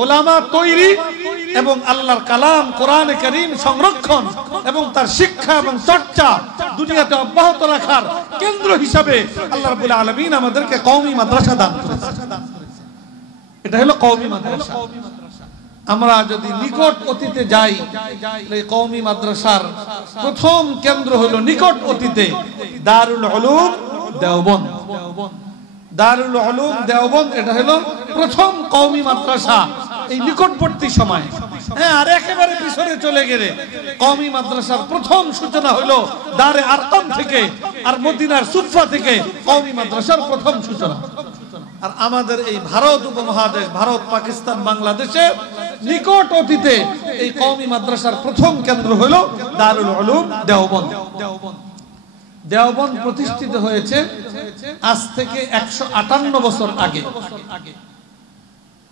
ওলামা তৈরি এবং আল্লাহর কালাম কোরআনে কারীম সংরক্ষণ এবং তার শিক্ষা এবং চর্চা দুনিয়াতে অব্যাহত রাখার কেন্দ্র হিসাবে আল্লাহ রাব্বুল আলামিন আমাদেরকে কওমি মাদ্রাসা দান করেছেন। এটা হলো কওমি মাদ্রাসা। আমরা যদি নিকট অতীতে যাই, এই কওমি মাদ্রাসার প্রথম কেন্দ্র হলো নিকট অতীতে দারুল উলুম দেওবন্দ। দারুল উলুম দেওবন্দ এটা হলো প্রথম কওমি মাদ্রাসা এই নিকটবর্তী সময়। হ্যাঁ, আর একেবারে পিছনে চলে গেলে কওমি মাদ্রাসার প্রথম সূচনা হলো দারে আরকাম থেকে, আর মদিনার সুফা থেকে কওমি মাদ্রাসার প্রথম সূচনা। আর আমাদের এই ভারত উপমহাদেশ, ভারত, পাকিস্তান, বাংলাদেশে নিকট অতীতে এই কওমি মাদ্রাসার প্রথম কেন্দ্র হলো দারুল উলুম দেওবন্দ। দেওবন্দ প্রতিষ্ঠিত হয়েছে আজ থেকে 158 বছর আগে,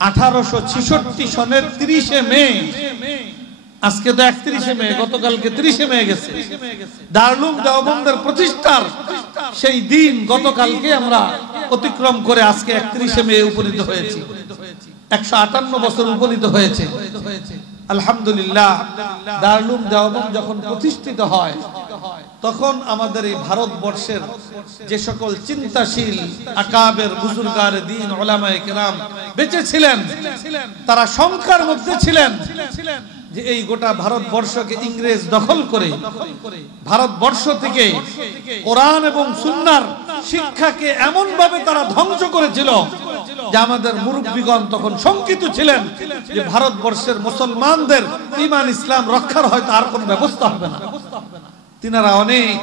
1866 সনের 30 মে। আজকে তো 31 মে, গতকালকে 30 মে গেছে। দারুল উলুম দেওবন্দের প্রতিষ্ঠার সেই দিন গতকালকে আমরা অতিক্রম করে আজকে 31 মে উপনীত হয়েছি। 158 বছর উপনীত হয়েছে। আলহামদুলিল্লাহ। দারুল উলুম দেওবন্দ যখন প্রতিষ্ঠিত হয় তখন আমাদের এই ভারতবর্ষের যে সকল চিন্তাশীল আকাবের বুজুর্গারে দ্বীন উলামায়ে কেরাম বেঁচে ছিলেন, তারা শঙ্কার মধ্যে ছিলেন যে এই গোটা ভারতবর্ষকে ইংরেজ দখল করে ভারতবর্ষ থেকে কোরআন এবং সুন্নাহর শিক্ষাকে এমন ভাবে তারা ধ্বংস করেছিল যে আমাদের মুরব্বিগণ তখন শঙ্কিত ছিলেন যে ভারতবর্ষের মুসলমানদের ঈমান ইসলাম রক্ষার হয়তো আর কোনো ব্যবস্থা হবে না। তিনারা অনেক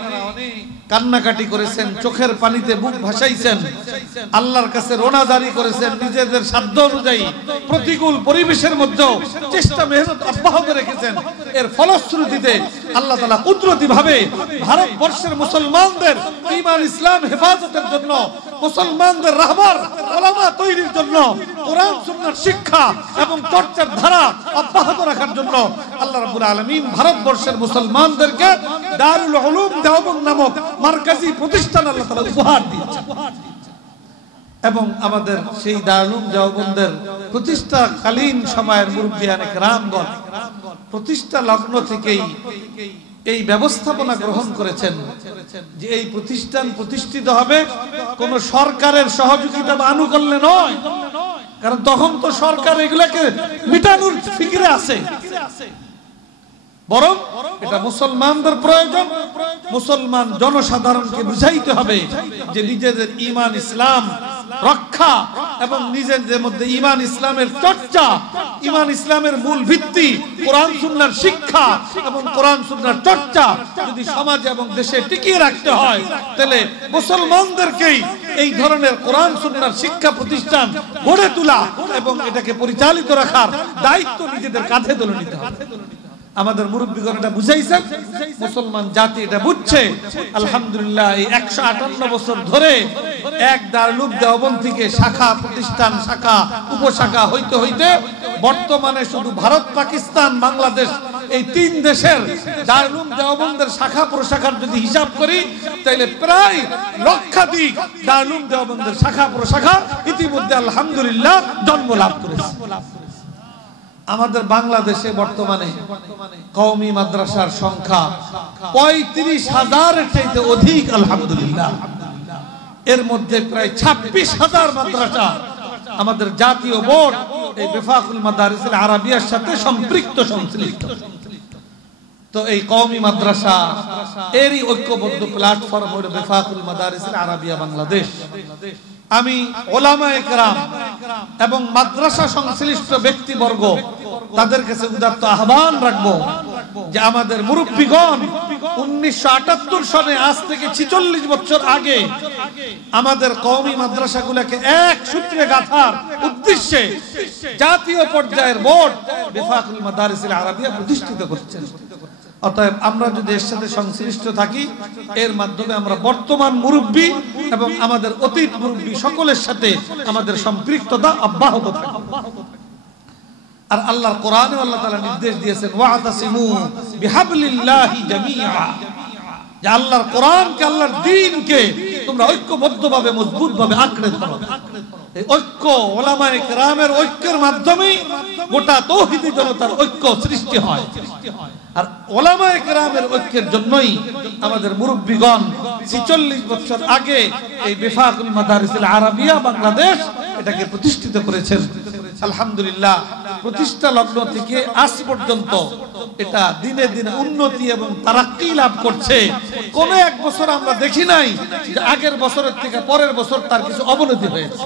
কান্নাকাটি করেছেন, চোখের পানিতে বুক ভাসাইছেন, আল্লাহর কাছে রোনা জারি করেছেন, নিজেদের সাধ্য অনুযায়ী প্রতিকূল পরিবেশের মধ্যেও চেষ্টা মেহনত অব্যাহত রেখেছেন। এর ফলশ্রুতিতে আল্লাহ তাআলা কুদরতি ভাবে ভারতবর্ষের মুসলমানদের ঈমান ইসলাম হেফাজতের জন্য, মুসলমানদের রাহবার উলামা তৈরির জন্য, কোরআন সুন্নাহর শিক্ষা এবং চর্চার ধারা অব্যাহত রাখার জন্য আল্লাহ রাব্বুল আলামিন ভারতবর্ষের মুসলমানদেরকে দারুল উলুম দেওবন্দ নামক মারকাজি প্রতিষ্ঠান আল্লাহ তাআলা উপহার দিয়েছেন। এবং আমাদের সেই দারুল উলুম দেওবন্দের প্রতিষ্ঠাকালীন সময়ের মুরব্বিয়ানে কেরামগণ প্রতিষ্ঠা লগ্ন থেকেই এই ব্যবস্থাপনা গ্রহণ করেছেন যে এই প্রতিষ্ঠান প্রতিষ্ঠিত হবে কোন সরকারের সহযোগিতা বা আনুকূল্যে নয়, কারণ তখন তো সরকার এগুলাকে মিটানোর ফিকিরে আছে, বরং এটা মুসলমানদের প্রয়োজন। মুসলমান জনসাধারণকে বুঝাইতে হবে যে নিজেদের ঈমান ইসলাম রক্ষা এবং নিজেদের মধ্যে ঈমান ইসলামের চর্চা, ঈমান ইসলামের মূল ভিত্তি কোরআন সুন্নাহর শিক্ষা এবং কোরআন সুন্নাহর চর্চা যদি সমাজে এবং দেশে টিকিয়ে রাখতে হয়, তাহলে মুসলমানদেরকেই এই ধরনের কোরআন সুন্নাহর শিক্ষা প্রতিষ্ঠান গড়ে তোলা এবং এটাকে পরিচালিত রাখার দায়িত্ব নিজেদের কাঁধে তুলে নিতে হবে। আমাদের মুরব্বিগণ এটা বুঝাইছেন, মুসলমান জাতি এটা বুঝছে। আলহামদুলিল্লাহ, এই 158 বছর ধরে এক দারুল উলুম দেওবন্দ থেকে শাখা প্রতিষ্ঠান, শাখা উপশাখা হইতে হইতে বর্তমানে শুধু ভারত, পাকিস্তান, বাংলাদেশ এই 3 দেশের দারুল উলুম দেওবন্দের শাখা প্রশাখার যদি হিসাব করি তাহলে প্রায় লক্ষাধিক দারুল উলুম দেওবন্দের শাখা প্রশাখা ইতিমধ্যে আলহামদুলিল্লাহ জন্ম লাভ করেছে। আমাদের বাংলাদেশে বর্তমানে কওমি মাদ্রাসার সংখ্যা 35,000-এর চাইতে অধিক আলহামদুলিল্লাহ। এর মধ্যে প্রায় 26,000 মাদ্রাসা আমাদের জাতীয় বোর্ড এই বেফাকুল মাদারিসুল আরাবিয়ার সাথে সম্পৃক্ত সংশ্লিষ্ট। তো এই কওমি মাদ্রাসা এরই ঐক্যবদ্ধ প্ল্যাটফর্ম হলো বেফাকুল মাদারিসুল আরাবিয়া বাংলাদেশ। আমি উলামায়ে কেরাম এবং মাদ্রাসা সংশ্লিষ্ট ব্যক্তিবর্গ তাদের কাছে উদাত্ত আহ্বান রাখবো যে আমাদের মুরব্বিগণ 1978 সনে আজ থেকে 46 বছর আগে আমাদের কওমি মাদ্রাসাগুলোকে এক সূত্রে গাঁথার উদ্দেশ্যে জাতীয় পর্যায়ের বোর্ড বেফাকুল মাদারিসুল আরাবিয়া প্রতিষ্ঠিত করছেন। অতএব আমরা যদি এর সাথে সংশ্লিষ্ট থাকি, এর মাধ্যমে আমরা বর্তমান মুরব্বি এবং আমাদের অতীত মুরব্বি সকলের সাথে আমাদের সম্পৃক্ততা অব্যাহত থাকবে। আর আল্লাহর কোরআনে আল্লাহ তাআলা নির্দেশ দিয়েছেন ওয়াতাসিমু বিহাবলিল্লাহি জামিআ, যে আল্লাহর কোরআনকে, আল্লাহর দ্বীনকে তোমরা ঐক্যবদ্ধভাবে মজবুতভাবে আঁকড়ে ধরো। এই ঐক্য উলামায়ে কেরামের ঐক্যের মাধ্যমে গোটা তৌহিদি জনতার ঐক্য সৃষ্টি হয়। আর উলামায়ে কেরামের ঐক্যের জন্যই আমাদের মুরব্বিগণ 46 বছর আগে এই বিফাকুল মাদারিসিল আরাবিয়া বাংলাদেশ এটাকে প্রতিষ্ঠিত করেছেন। আলহামদুলিল্লাহ, প্রতিষ্ঠা লগ্ন থেকে আজ পর্যন্ত এটা দিনে দিনে উন্নতি এবং তারাক্কি লাভ করছে। কোন এক বছর আমরা দেখি নাই যে আগের বছরের থেকে পরের বছর তার কিছু অবনতি হয়েছে।